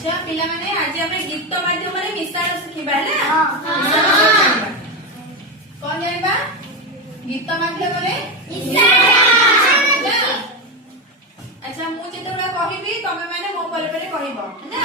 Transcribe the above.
अच्छा पिला माने आज हमें गीत माध्यम रे मिसाल सिखिबा ना कौन जानबा गीत माध्यम रे मिसाल अच्छा मु जेतेबेला कहिबी तमे माने मो परे परे कहइबो ना